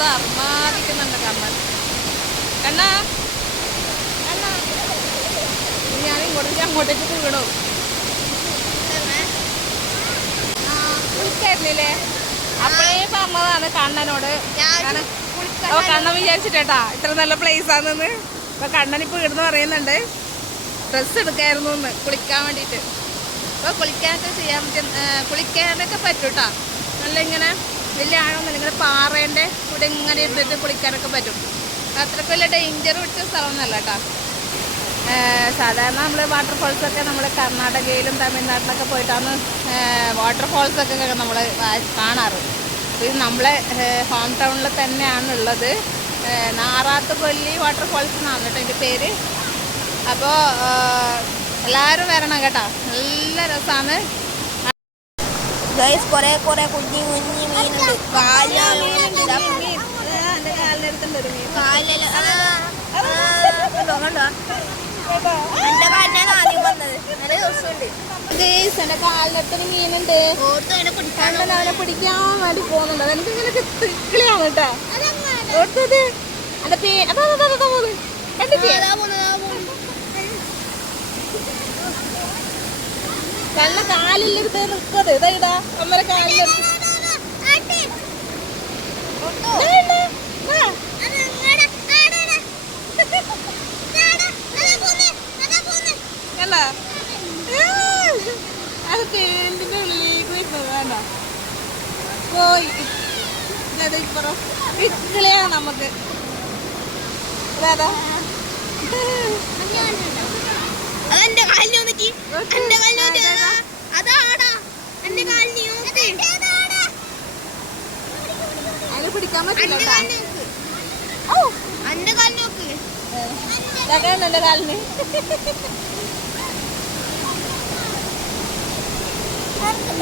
നമ്മൾ കണ്ണാ. കണ്ണാ ഞാൻ ഇങ്ങോട്ടേക്ക് അങ്ങോട്ടേക്ക് വീണോ. കുളിക്കായിരുന്നില്ലേ? അപ്പോഴേ പറഞ്ഞതാണ് കണ്ണനോട്. ഓ കണ്ണൻ വിചാരിച്ചിട്ടേട്ടാ. ഇത്ര നല്ല പ്ലേസ് ആണെന്ന്. അപ്പൊ കണ്ണൻ ഇപ്പൊ ഇടുന്ന് പറയുന്നുണ്ട്. ഡ്രസ്സ് എടുക്കായിരുന്നു എന്ന്. കുളിക്കാൻ വേണ്ടിയിട്ട്. അപ്പൊ കുളിക്കാനൊക്കെ ചെയ്യാൻ കുളിക്കാനൊക്കെ പറ്റൂട്ടാ. നല്ല ഇങ്ങനെ വലിയ ആഴമൊന്നുമില്ല ഇങ്ങനെ പാറേന്റെ കൂടെ ഇങ്ങനെ ഇരുന്നിട്ട് കുളിക്കാനൊക്കെ പറ്റും. അത്രയ്ക്ക് വലിയ ഡേഞ്ചർ പിടിച്ച സ്ഥലമൊന്നുമല്ല കേട്ടോ. സാധാരണ നമ്മൾ വാട്ടർഫോൾസ് ഒക്കെ നമ്മൾ കർണാടകയിലും തമിഴ്നാട്ടിലൊക്കെ പോയിട്ടാണ് വാട്ടർഫോൾസ് ഒക്കെ നമ്മൾ കാണാറ്. ഇത് നമ്മളെ ഹോം ടൗണിൽ തന്നെയാണുള്ളത്. ഉള്ളത് വാട്ടർ വാട്ടർഫോൾസ് എന്നാണ് കേട്ടോ എന്റെ പേര്. അപ്പോൾ എല്ലാവരും വരണം കേട്ടോ. നല്ല രസമാണ് ഗൈസ് കൊറേ കൊറേ കുഞ്ഞി കുഞ്ഞി മീനുണ്ട് കാലില കണ്ടോ കണ്ടോ എന്റെ കാലിനാണ് ആദ്യം വന്നത് നല്ല ദിവസമുണ്ട് എന്റെ കാലിനടുത്തൊരു മീനുണ്ട് അവനെ പിടിക്കാൻ വേണ്ടി പോകുന്നുണ്ട് അതെനിക്ക് ഇങ്ങനെ തിക്കിളിയാണ് കേട്ടോ ഓർത്തത് എന്റെ പേ അതാ അതാ അതാ പോകുന്നു കണ്ടില്ലേ കണ്ണ കാലിലെടുത്ത് നിൽക്കത് ഇതാ ഇതാ അമ്മരെ കാലിലെടുത്ത്. അത് നമുക്ക്. ഇതാ അതെന്റെ കാലിന് വന്നിട്ട് എന്റെ കാലിന് വന്നിട്ട് അതാടാ. എന്റെ കാലിന് പിടിക്കാൻ പറ്റില്ല എന്റെ കാലിന് നോക്ക് ഓ എന്റെ കാലിന് നോക്ക് ഇതാ എന്റെ കാലിന്.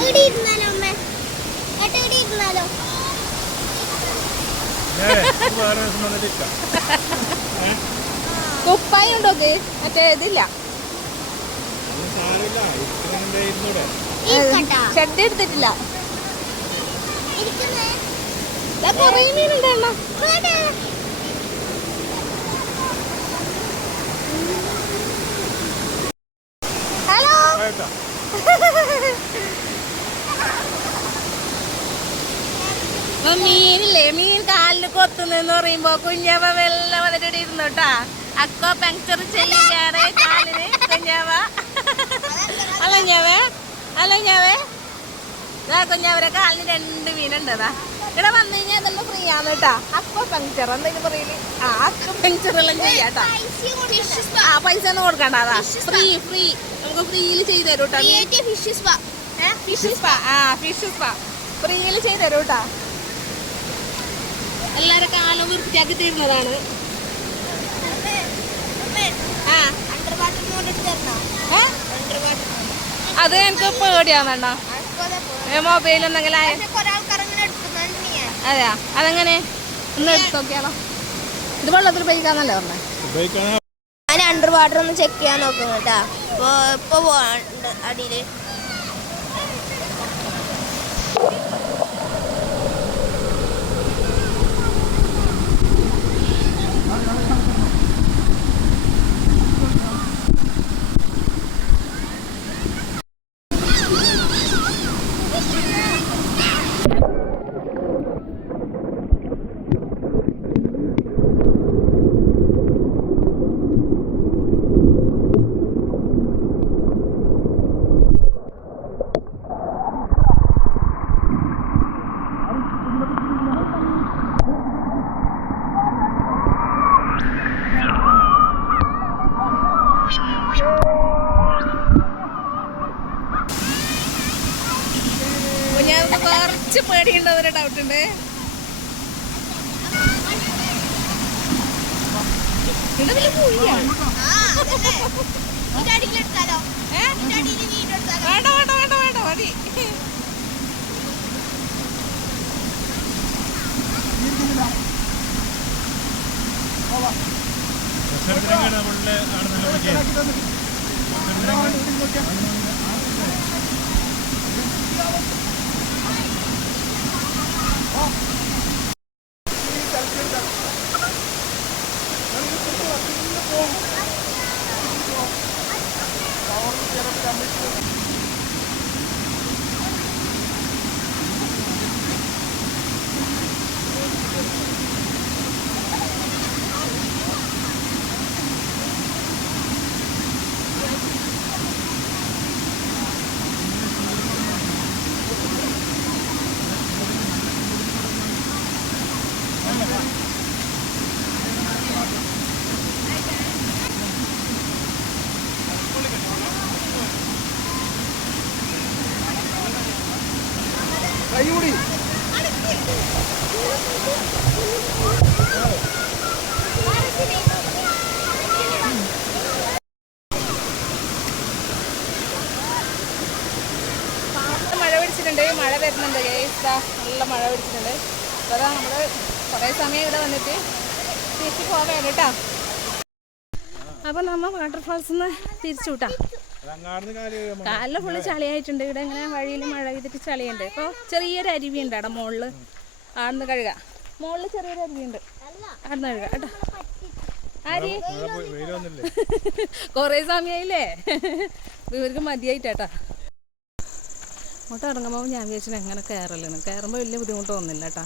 ഇവിടെ ഇരുന്നാലോ അമ്മ? ഏട്ടാ ഇവിടെ ഇരുന്നാലോ? വേറെ ദിവസം വന്നിട്ടില്ല. കുപ്പായി ഉണ്ടോ മറ്റേ ഇതില്ല. ഷെഡ് എടുത്തിട്ടില്ല. കുറേ മീനുണ്ട് ഹലോ. മീനില്ലേ? മീൻ കാലിന് കൊത്തുന്നെന്ന് പറയുമ്പോ കുഞ്ഞവ വെള്ളം വന്നിട്ട് ഇരുന്നു കേട്ടാ. അക്കോ പങ്ക്ചർ ചെയ്യുകയാണ് കാലിന് കുഞ്ഞവ. അല്ല ഞാവേ അല്ല ഞാവേ ഇതാ കുഞ്ഞാവരെ കാലിന് രണ്ട് മീനുണ്ട് ഇതാ ഇവിടെ വന്നു കഴിഞ്ഞാൽ ഇതൊന്ന് ഫ്രീ ആണ് കേട്ടാ. അക്കോ പങ്ക്ചർ എന്തെങ്കിലും പറയൽ? ആ പങ്ക്ചർ എല്ലാം ചെയ്യാട്ടാ ആ പൈസ ഒന്നും കൊടുക്കണ്ട അതാ ഫ്രീ ഫ്രീ നമുക്ക് ഫ്രീയിൽ ചെയ്തു തരൂ കേട്ടോ. ഫിഷ് സ്പാ ഫിഷ് സ്പാ ആ ഫിഷ് സ്പാ ഫ്രീയിൽ ചെയ്തു തരും കേട്ടാ. എല്ലാരും കാലം വൃത്തിയാക്കി തരുന്നതാണ് ആ അണ്ടർ വാട്ടർ മോഡ് എടുത്ത് തരണോ ഏ? അണ്ടർ വാട്ടർ അത് എനിക്ക് പേടിയാണ് മൊബൈൽ എന്തെങ്കിലും ആയ. അതെയാ? അതെങ്ങനെ? ഒന്ന് എടുത്ത് നോക്കിയാലോ. ഇത് വെള്ളത്തിൽ പറഞ്ഞേ. ഞാൻ അണ്ടർ വാട്ടർ ഒന്ന് ചെക്ക് ചെയ്യാൻ നോക്കും കേട്ടാ. ഇപ്പൊ ഇപ്പൊ പോവാണ്ട് അടിയിൽ. കുറച്ച് പേടിയുണ്ടോ? ഒരു ഡൗട്ട് ഉണ്ട്. വേണ്ട വേണ്ട വേണ്ട വേണ്ട മതി. ദശരഥനങ്ങാട് പിടിച്ചിട്ടുണ്ട്. മഴ വരുന്നുണ്ട്. ഗേസ് നല്ല മഴ പിടിച്ചിട്ടുണ്ട്. അപ്പോൾ അതാ നമ്മൾ കുറേ സമയം ഇവിടെ വന്നിട്ട് തിരിച്ച് പോവുകയാണ് കേട്ടോ. അപ്പോൾ നമ്മൾ വാട്ടർഫാൾസിൽ നിന്ന് തിരിച്ചു വിട്ടാ അങ്ങാടുന്ന് കാൽ കാലിൽ ഫുള്ള് ചളിയായിട്ടുണ്ട്. ഇവിടെ ഇങ്ങനെ വഴിയിൽ മഴ പെയ്തിട്ട് ചളിയുണ്ട്. ഇപ്പോൾ ചെറിയൊരു അരുവി ഉണ്ട് അവിടെ മുകളിൽ ആടുന്ന് കഴുക. മുകളിൽ ചെറിയൊരു അരുവി ഉണ്ട്. ആടുന്ന് കഴുക കേട്ടോ. വന്നില്ലേ? കുറേ സമയമായില്ലേ ഇവർക്ക് മതിയായിട്ടാ ഇങ്ങോട്ട് ഇറങ്ങുമ്പോൾ ഞാൻ വിചാരിച്ചു എങ്ങനെ കയറലാണ് കയറുമ്പോൾ വലിയ ബുദ്ധിമുട്ട് തോന്നില്ല കേട്ടാ.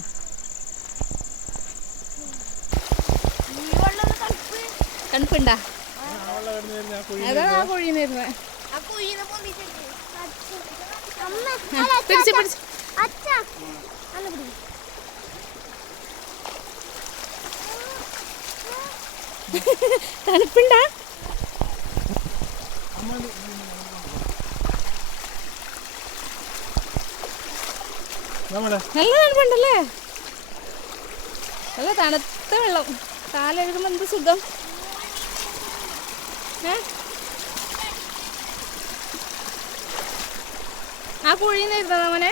തണുപ്പുണ്ടാ? ആ വെള്ളം കിടന്ന് വരുന്ന ആ അതാ ആ കുഴിയുന്നിരുന്നത് ആ കുഴിന്ന് പൊന്തിച്ചിട്ട് അമ്മ പിടിച്ച് പിടിച്ച്. അച്ഛ അല്ല പിടി. തണുപ്പുണ്ടാ? നല്ല തണുപ്പുണ്ടല്ലേ? നല്ല തണുത്ത വെള്ളം. കാലൊഴുകുമ്പോൾ എന്ത് സുഖം? ഏ? ആ കുഴിയിൽ നിന്ന് മോനെ?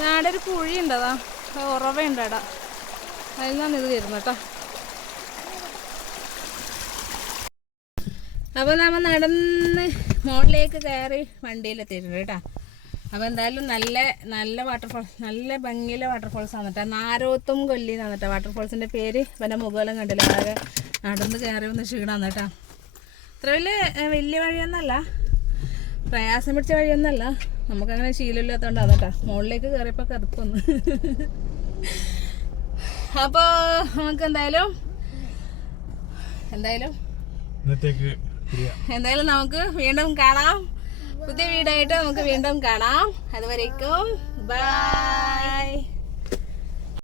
ഞാടെ ഒരു കുഴി ഉണ്ടതാ. ഉറവയുണ്ട് അടാ അതിൽ നിന്നാണ് ഇത് വരുന്നത് കേട്ടോ. അപ്പോൾ നമ്മൾ നടന്ന് മുകളിലേക്ക് കയറി വണ്ടിയിലെത്തിയിട്ടുണ്ട് കേട്ടോ. അപ്പോൾ എന്തായാലും നല്ല നല്ല വാട്ടർഫോൾ നല്ല ഭംഗിയിലെ വാട്ടർഫോൾസ് ആണ് കേട്ടോ. നാരോത്തും കൊല്ലി എന്നാണ് കേട്ടോ. വാട്ടർഫോൾസിന്റെ പേര് പിന്നെ മുകളിലും കണ്ടില്ല? വളരെ നടന്ന് കയറി ഒന്ന് ക്ഷീണമാണ് കേട്ടോ. അത്ര വലിയ വലിയ വഴിയൊന്നല്ല. പ്രയാസം പിടിച്ച വഴിയൊന്നല്ല. നമുക്കങ്ങനെ ശീലമില്ലാത്തതുകൊണ്ട് അതട്ടാ മുകളിലേക്ക് കയറിയപ്പോൾ കറുപ്പൊന്ന്. അപ്പോൾ നമുക്ക് എന്തായാലും എന്തായാലും എന്തായാലും നമുക്ക് വീണ്ടും കാണാം. പുതിയ വീടായിട്ട് നമുക്ക് വീണ്ടും കാണാം. അതുവരേക്കും. ബൈ